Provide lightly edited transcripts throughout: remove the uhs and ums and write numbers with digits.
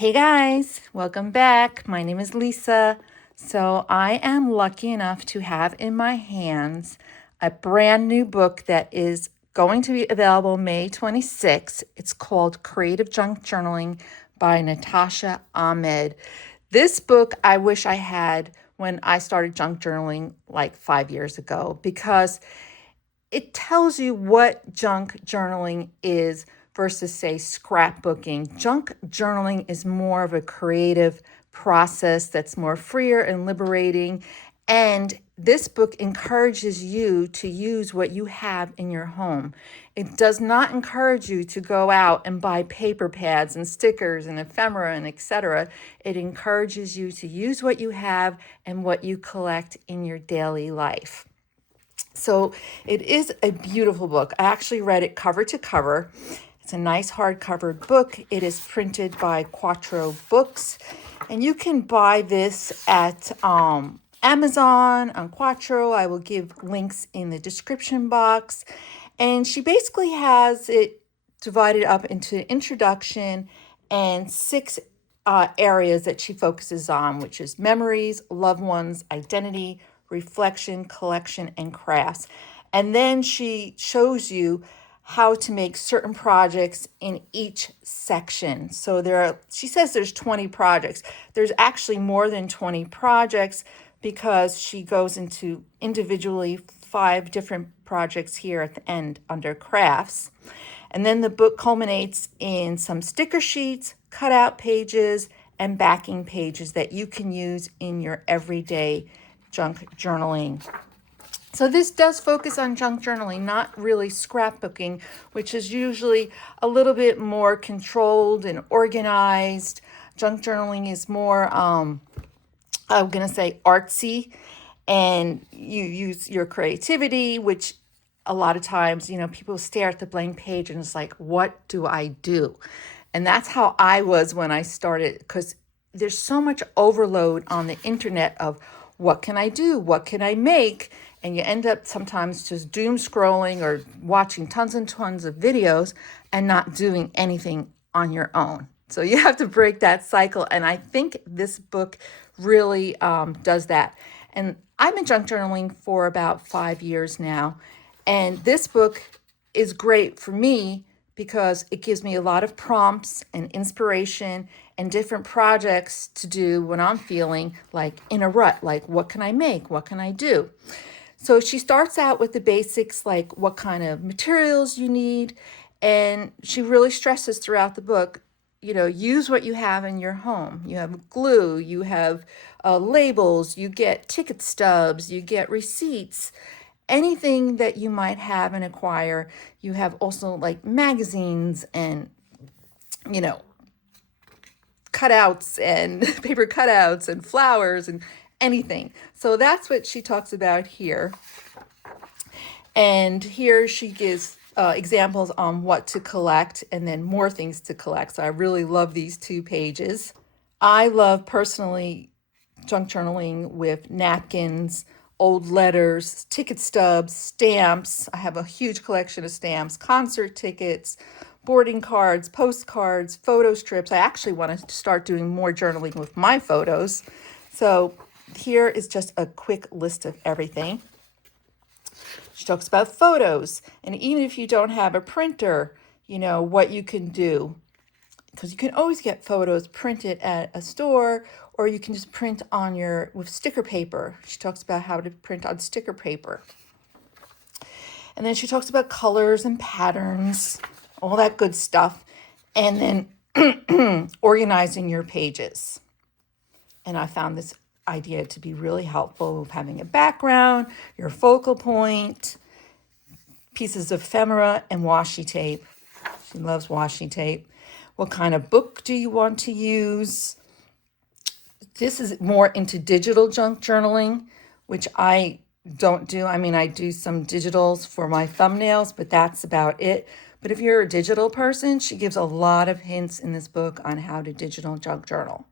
Hey guys, welcome back. My name is Lisa. So I am lucky enough to have in my hands a brand new book that is going to be available May 26th. It's called Creative Junk Journaling by Natasha Ahmed. This book I wish I had when I started junk journaling like 5 years ago because it tells you what junk journaling is versus, say, scrapbooking. Junk journaling is more of a creative process that's more freer and liberating. And this book encourages you to use what you have in your home. It does not encourage you to go out and buy paper pads and stickers and ephemera and etc. It encourages you to use what you have and what you collect in your daily life. So it is a beautiful book. I actually read it cover to cover. It's a nice hardcover book. It is printed by Quattro Books. And you can buy this at Amazon, on Quattro. I will give links in the description box. And she basically has it divided up into introduction and six areas that she focuses on, which is memories, loved ones, identity, reflection, collection, and crafts. And then she shows you how to make certain projects in each section. So she says there's 20 projects. There's actually more than 20 projects because she goes into individually 5 different projects here at the end under crafts. And then the book culminates in some sticker sheets, cutout pages, and backing pages that you can use in your everyday junk journaling. So this does focus on junk journaling, not really scrapbooking, which is usually a little bit more controlled and organized. Junk journaling is more, I'm going to say artsy, and you use your creativity, which a lot of times, people stare at the blank page and it's like, what do I do? And that's how I was when I started, because there's so much overload on the internet of what can I do? What can I make? And you end up sometimes just doom scrolling or watching tons and tons of videos and not doing anything on your own. So you have to break that cycle. And I think this book really does that. And I've been junk journaling for about 5 years now. And this book is great for me because it gives me a lot of prompts and inspiration and different projects to do when I'm feeling like in a rut, like what can I make? What can I do? So she starts out with the basics, like what kind of materials you need. And she really stresses throughout the book, use what you have in your home. You have glue, you have labels, you get ticket stubs, you get receipts, anything that you might have and acquire. You have also like magazines and, cutouts and paper cutouts and flowers and anything. So that's what she talks about here. And here she gives examples on what to collect and then more things to collect. So I really love these 2 pages. I love personally junk journaling with napkins, old letters, ticket stubs, stamps. I have a huge collection of stamps, concert tickets, boarding cards, postcards, photo strips. I actually want to start doing more journaling with my photos. So here is just a quick list of everything. She talks about photos, and even if you don't have a printer, what you can do. Because you can always get photos printed at a store, or you can just print with sticker paper. She talks about how to print on sticker paper. And then she talks about colors and patterns, all that good stuff. And then organizing your pages. And I found this idea to be really helpful of having a background, your focal point, pieces of ephemera, and washi tape. She loves washi tape. What kind of book do you want to use? This is more into digital junk journaling, which I don't do. I mean, I do some digitals for my thumbnails, but that's about it. But if you're a digital person, she gives a lot of hints in this book on how to digital junk journal.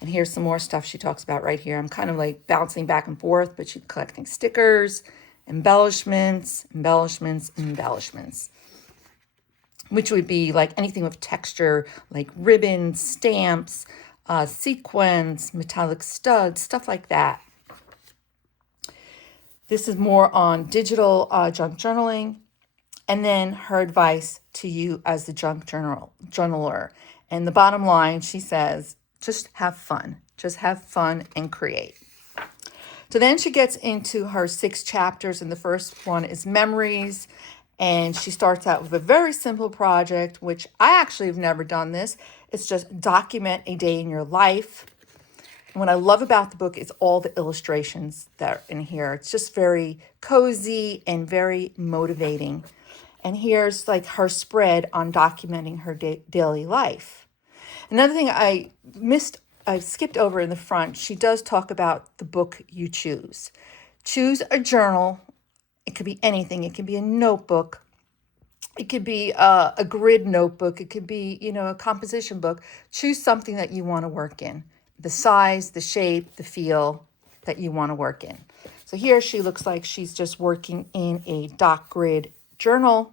And here's some more stuff she talks about right here. I'm kind of like bouncing back and forth, but she's collecting stickers, embellishments, embellishments, embellishments. which would be like anything with texture, like ribbons, stamps, sequins, metallic studs, stuff like that. This is more on digital junk journaling. And then her advice to you as the junk journaler. And the bottom line, she says, just have fun. Just have fun and create. So then she gets into her 6 chapters, and the first one is memories. And she starts out with a very simple project, which I actually have never done this. It's just document a day in your life. And what I love about the book is all the illustrations that are in here. It's just very cozy and very motivating. And here's like her spread on documenting her daily life. Another thing I skipped over in the front, she does talk about the book you choose. Choose a journal. It could be anything. It could be a notebook. It could be a grid notebook. It could be, a composition book. Choose something that you want to work in. The size, the shape, the feel that you want to work in. So here she looks like she's just working in a doc grid journal,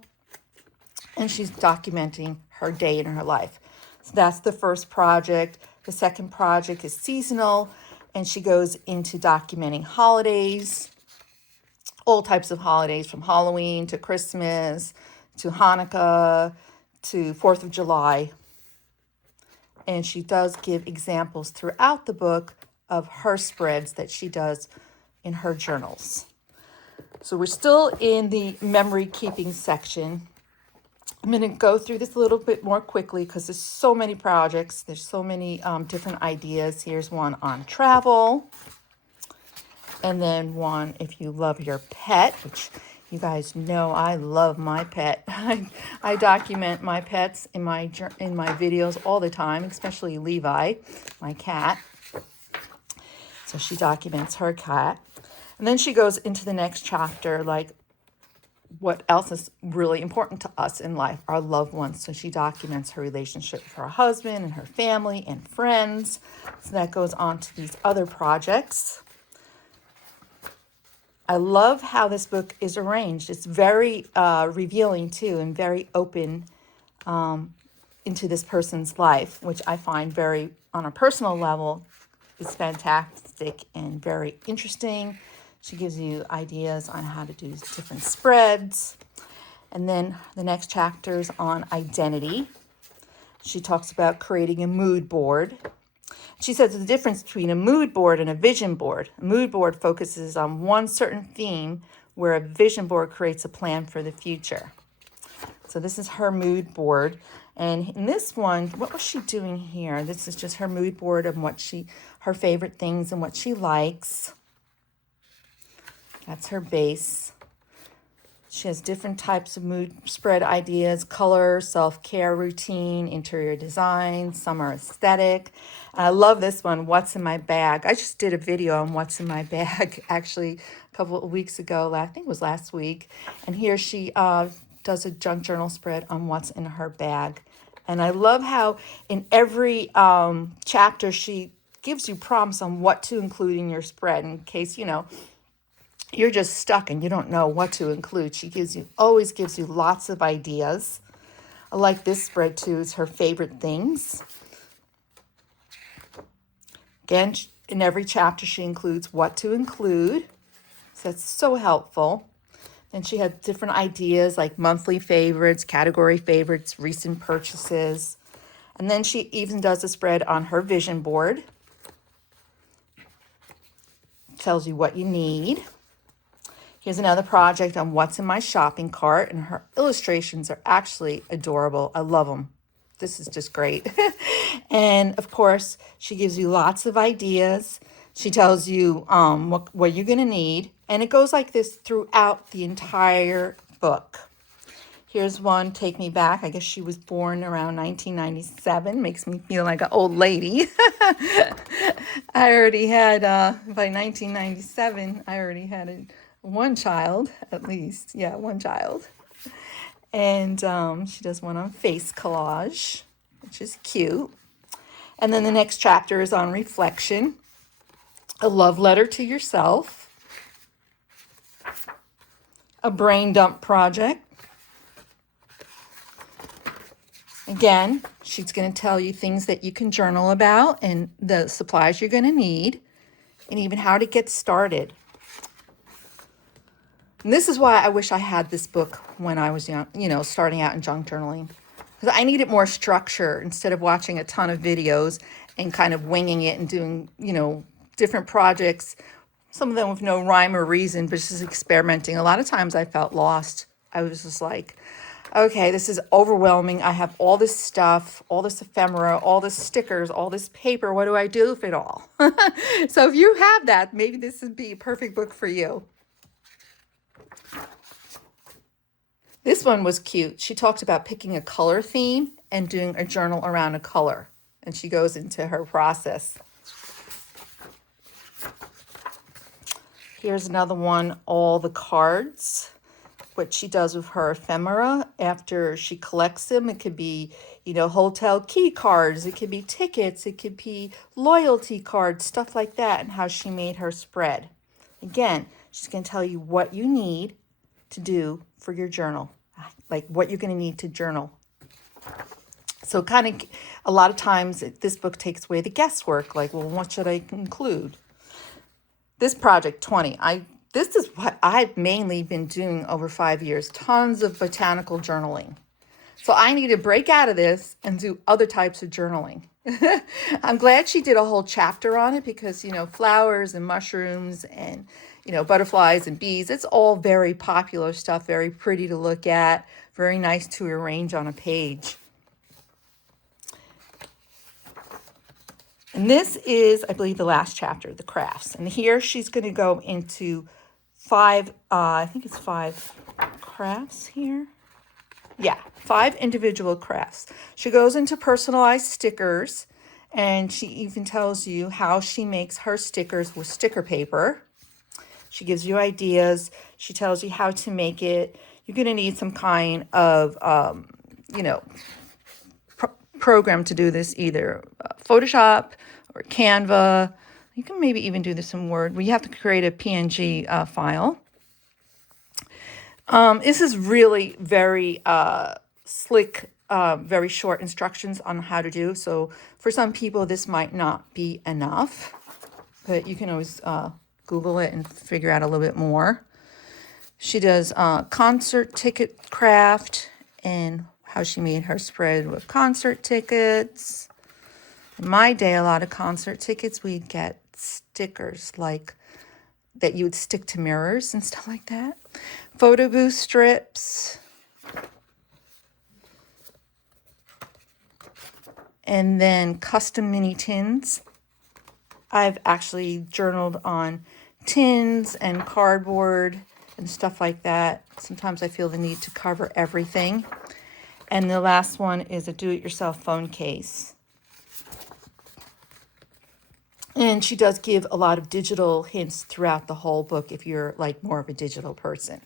and she's documenting her day in her life. So that's the first project. The second project is seasonal, and she goes into documenting holidays, all types of holidays, from Halloween to Christmas to Hanukkah to 4th of July. And she does give examples throughout the book of her spreads that she does in her journals. So we're still in the memory keeping section. I'm going to go through this a little bit more quickly because there's so many projects. There's so many different ideas. Here's one on travel. And then one if you love your pet, which you guys know I love my pet. I document my pets in my videos all the time, especially Levi, my cat. So she documents her cat. And then she goes into the next chapter, like what else is really important to us in life, our loved ones. So she documents her relationship with her husband and her family and friends. So that goes on to these other projects. I love how this book is arranged. It's very revealing too, and very open into this person's life, which I find very, on a personal level, is fantastic and very interesting. She gives you ideas on how to do different spreads. And then the next chapter is on identity. She talks about creating a mood board. She says the difference between a mood board and a vision board. A mood board focuses on one certain theme, where a vision board creates a plan for the future. So this is her mood board. And in this one, what was she doing here? This is just her mood board of her favorite things and what she likes. That's her base. She has different types of mood spread ideas: color, self-care routine, interior design. Some are aesthetic. I love this one, what's in my bag. I just did a video on what's in my bag actually a couple of weeks ago. I think it was last week. And here she does a junk journal spread on what's in her bag. And I love how in every chapter she gives you prompts on what to include in your spread in case, you're just stuck and you don't know what to include. She always gives you lots of ideas. I like this spread too. It's her favorite things. Again, in every chapter she includes what to include. So that's so helpful. Then she had different ideas like monthly favorites, category favorites, recent purchases. And then she even does a spread on her vision board. Tells you what you need. Here's another project on what's in my shopping cart, and her illustrations are actually adorable. I love them. This is just great. And of course, she gives you lots of ideas. She tells you what you're going to need, and it goes like this throughout the entire book. Here's one, Take Me Back. I guess she was born around 1997. Makes me feel like an old lady. I already had, by 1997, I already had one child, at least. Yeah, one child. And she does one on face collage, which is cute. And then the next chapter is on reflection, a love letter to yourself, a brain dump project, Again, she's going to tell you things that you can journal about and the supplies you're going to need and even how to get started. And this is why I wish I had this book when I was young, starting out in junk journaling. Because I needed more structure instead of watching a ton of videos and kind of winging it and doing, different projects, some of them with no rhyme or reason, but just experimenting. A lot of times I felt lost. I was just like, okay, this is overwhelming. I have all this stuff, all this ephemera, all this stickers, all this paper. What do I do with it all? So if you have that, maybe this would be a perfect book for you. This one was cute. She talked about picking a color theme and doing a journal around a color. And she goes into her process. Here's another one, all the cards. What she does with her ephemera after she collects them. It could be, hotel key cards. It could be tickets. It could be loyalty cards, stuff like that, and how she made her spread. Again, she's going to tell you what you need to do for your journal, like what you're going to need to journal. So kind of a lot of times this book takes away the guesswork, like, well, what should I include? This project 20, this is what I've mainly been doing over 5 years, tons of botanical journaling. So I need to break out of this and do other types of journaling. I'm glad she did a whole chapter on it because, flowers and mushrooms and, butterflies and bees, it's all very popular stuff, very pretty to look at, very nice to arrange on a page. And this is, I believe, the last chapter, the crafts. And here she's going to go into 5 crafts here. Yeah, 5 individual crafts. She goes into personalized stickers, and she even tells you how she makes her stickers with sticker paper. She gives you ideas. She tells you how to make it. You're going to need some kind of, program to do this, either Photoshop or Canva. You can maybe even do this in Word. You have to create a PNG file. This is really very slick, very short instructions on how to do. So for some people, this might not be enough, but you can always Google it and figure out a little bit more. She does concert ticket craft and how she made her spread with concert tickets. In my day, a lot of concert tickets, we'd get stickers like that you would stick to mirrors and stuff like that. Photo booth strips. And then custom mini tins. I've actually journaled on tins and cardboard and stuff like that. Sometimes I feel the need to cover everything. And the last one is a do-it-yourself phone case. And she does give a lot of digital hints throughout the whole book if you're like more of a digital person.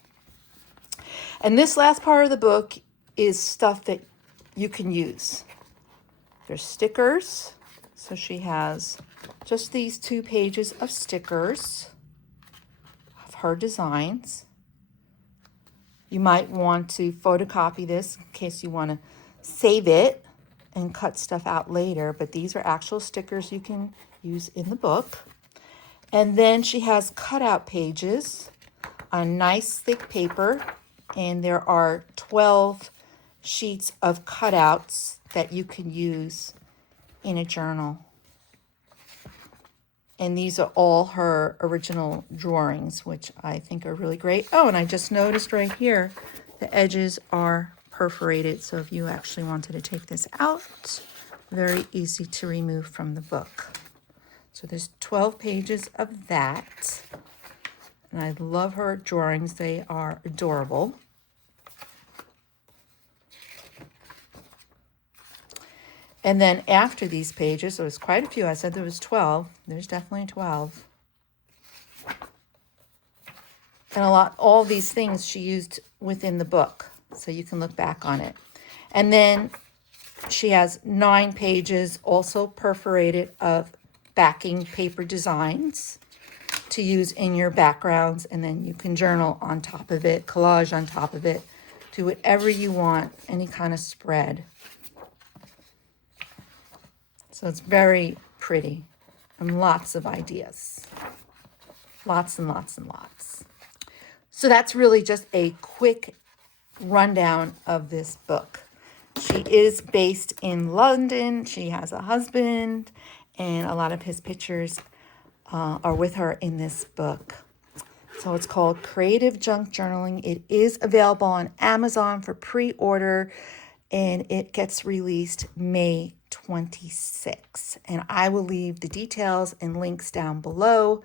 And this last part of the book is stuff that you can use. There's stickers. So she has just these 2 pages of stickers of her designs. You might want to photocopy this in case you want to save it and cut stuff out later, but these are actual stickers you can use in the book. And then she has cutout pages on nice thick paper, and there are 12 sheets of cutouts that you can use in a journal. And these are all her original drawings, which I think are really great. Oh, and I just noticed right here, the edges are perforated. So if you actually wanted to take this out, very easy to remove from the book. So there's 12 pages of that. And I love her drawings. They are adorable. And then after these pages, so there's quite a few. I said there was 12. There's definitely 12. And all these things she used within the book. So you can look back on it. And then she has 9 pages also perforated of backing paper designs to use in your backgrounds. And then you can journal on top of it, collage on top of it. Do whatever you want, any kind of spread. So it's very pretty and lots of ideas. Lots and lots and lots. So that's really just a quick rundown of this book. She is based in London. She has a husband, and a lot of his pictures are with her in this book. So it's called Creative Junk Journaling. It is available on Amazon for pre-order, and it gets released May 26. And I will leave the details and links down below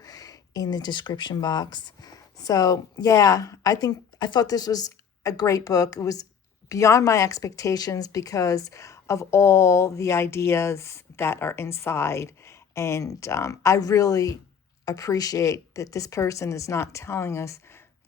in the description box. So yeah, I thought this was a great book. It was beyond my expectations because of all the ideas that are inside. And I really appreciate that this person is not telling us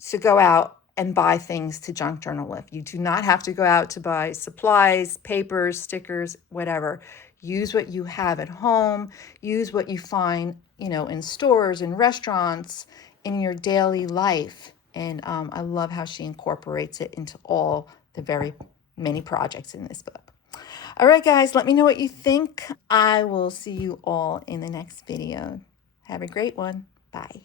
to go out and buy things to junk journal with. You do not have to go out to buy supplies, papers, stickers, whatever. Use what you have at home. Use what you find, in stores and restaurants, in your daily life. And I love how she incorporates it into all the very many projects in this book. All right, guys, let me know what you think. I will see you all in the next video. Have a great one. Bye.